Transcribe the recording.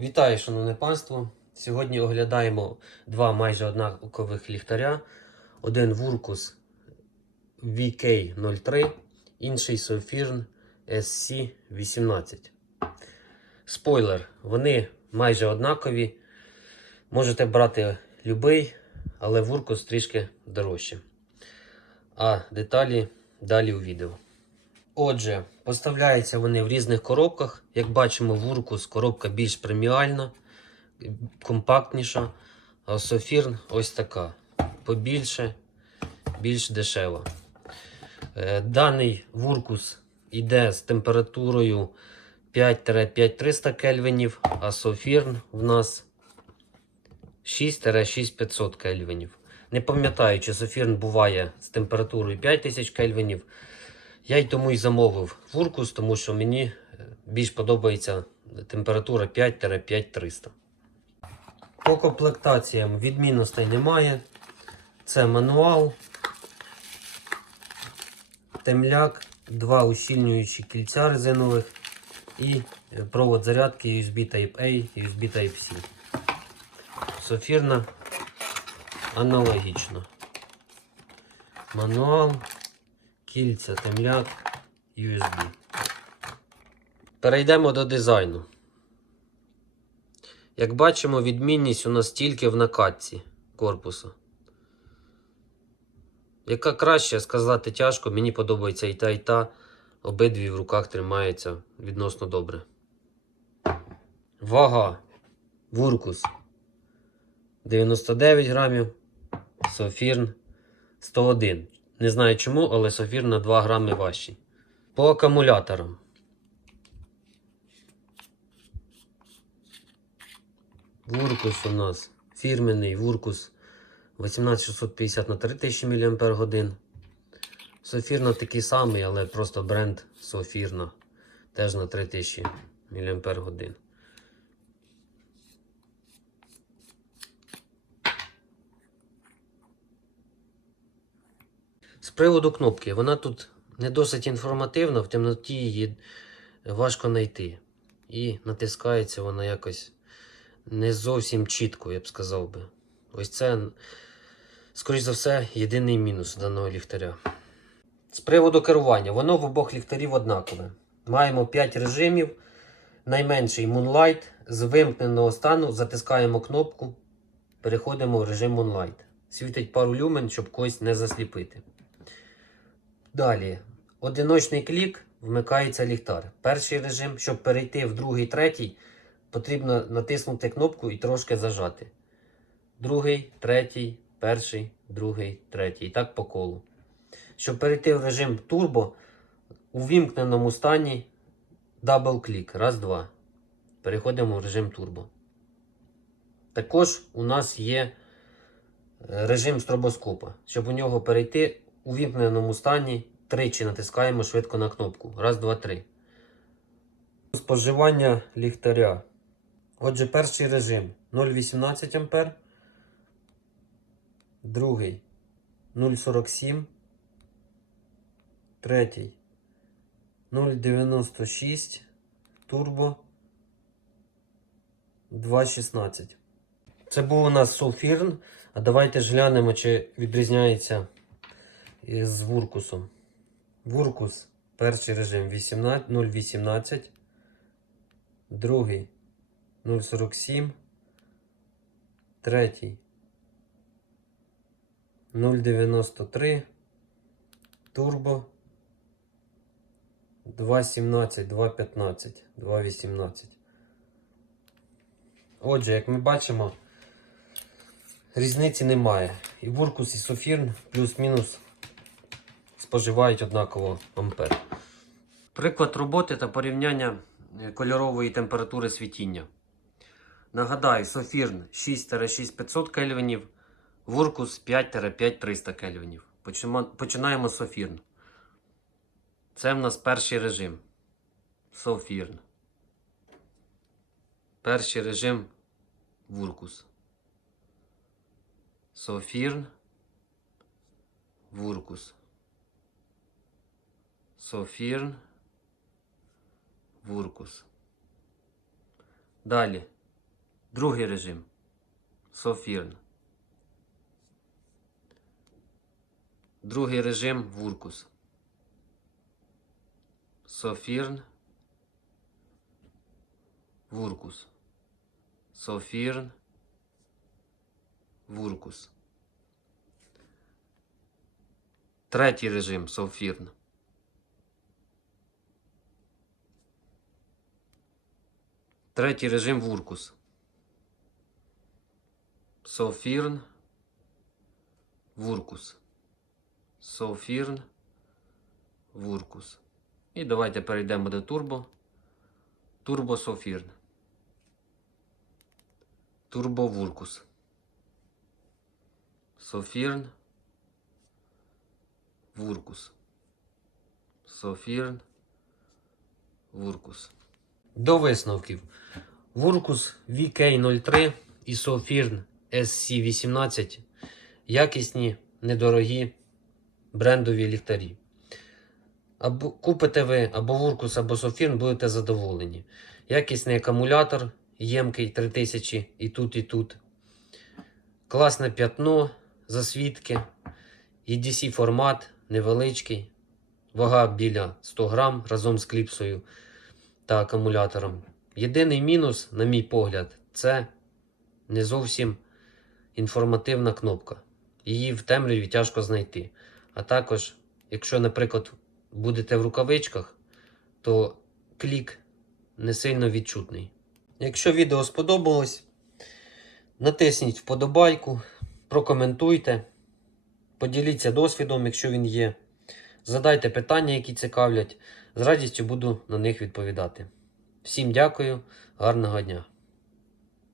Вітаю, шановне панство. Сьогодні оглядаємо два майже однакових ліхтаря. Один Вуркус VK03, інший Sofirn SC18. Спойлер, вони майже однакові. Можете брати будь-який, але Вуркус трішки дорожче. А деталі далі у відео. Отже, поставляються вони в різних коробках. Як бачимо, Вуркус коробка більш преміальна, компактніша. А Софірн ось така. Побільше, більш дешева. Е, Даний Вуркус йде з температурою 5-5300 кельвінів, а Софірн в нас 6-6500 кельвінів. Не пам'ятаю, чи Софірн буває з температурою 5000 кельвінів. Я й тому й замовив Вуркус, тому що мені е, більш подобається температура 5-5300. По комплектаціям відмінностей немає. Це мануал, темляк, два ущільнюючі кільця резинових і е, провод зарядки USB Type-A, USB Type-C. Софірна аналогічно. Мануал, кільця, темляк, USB. Перейдемо до дизайну. Як бачимо, відмінність у нас тільки в накатці корпусу. Яка краще сказати тяжко, мені подобається і та, і та. Обидві в руках тримаються відносно добре. Вага. Вуркус 99 грамів. Софірн 101. Не знаю чому, але Софір на 2 грами важчий. По акумуляторам. Вуркус у нас фірменний Вуркус 18650 на 3000 мАч. Софірна такий самий, але просто бренд Софірна. Теж на 3000 мАч. Приводу кнопки, вона тут не досить інформативна, в темноті її важко знайти. І натискається вона якось не зовсім чітко, я б сказав би. Ось це, скоріш за все, єдиний мінус даного ліхтаря. З приводу керування, воно в обох ліхтарів однакове. Маємо 5 режимів. Найменший Moonlight. З вимкненого стану затискаємо кнопку, переходимо в режим Moonlight. Світить пару люмен, щоб когось не засліпити. Далі, одиночний клік, вмикається ліхтар. Перший режим, щоб перейти в другий, третій, потрібно натиснути кнопку і трошки зажати. Другий, третій, перший, другий, третій. І так по колу. Щоб перейти в режим турбо, у вімкненому стані дабл-клік. Раз, два. Переходимо в режим турбо. Також у нас є е, режим стробоскопа. Щоб у нього перейти у вімкненому стані, тричі натискаємо швидко на кнопку. Раз, два, три. Споживання ліхтаря. Отже, перший режим 0,18 А. Другий 0,47. Третій 0,96. Турбо 2,16. Це був у нас Софірн. А давайте ж глянемо, чи відрізняється з Вуркусом. Вуркус перший режим 0,18. Другий 0,47. Третій 0,93. Турбо 2,17, 2,15, 2,18. Отже, як ми бачимо, різниці немає. І Вуркус, і Софірн плюс-мінус споживають однаково ампер. Приклад роботи та порівняння е, кольорової температури світіння. Нагадаю, Софірн 6-6500 кельвінів, Вуркус 5-5300 кельвінів. Починаємо з Софірн. Це в нас перший режим. Софірн. Перший режим Вуркус. Софірн. Вуркус. Софірн. Вуркус. Далі. Другий режим. Софірн. Другий режим Вуркус. Софірн. Вуркус. Софірн. Вуркус. Третій режим Софірн. Третій режим Вуркус. Софірн. Вуркус. Софірн. Вуркус. І давайте перейдемо до турбо. Турбо Софірн. Турбо Вуркус. Софірн. Вуркус. Софірн. Вуркус. До висновків. Вуркус VK03 і Софірн SC18 якісні, недорогі брендові ліхтарі. Або купите ви або Вуркус, або Софірн, будете задоволені. Якісний акумулятор, ємкий 3000 і тут, і тут. Класне п'ятно, засвідки. EDC формат невеличкий. Вага біля 100 грам разом з кліпсою та акумулятором. Єдиний мінус, на мій погляд, це не зовсім інформативна кнопка. Її в темряві тяжко знайти. А також, якщо, наприклад, будете в рукавичках, то клік не сильно відчутний. Якщо відео сподобалось, натисніть вподобайку, прокоментуйте, поділіться досвідом, якщо він є. Задайте питання, які цікавлять. З радістю буду на них відповідати. Всім дякую, гарного дня!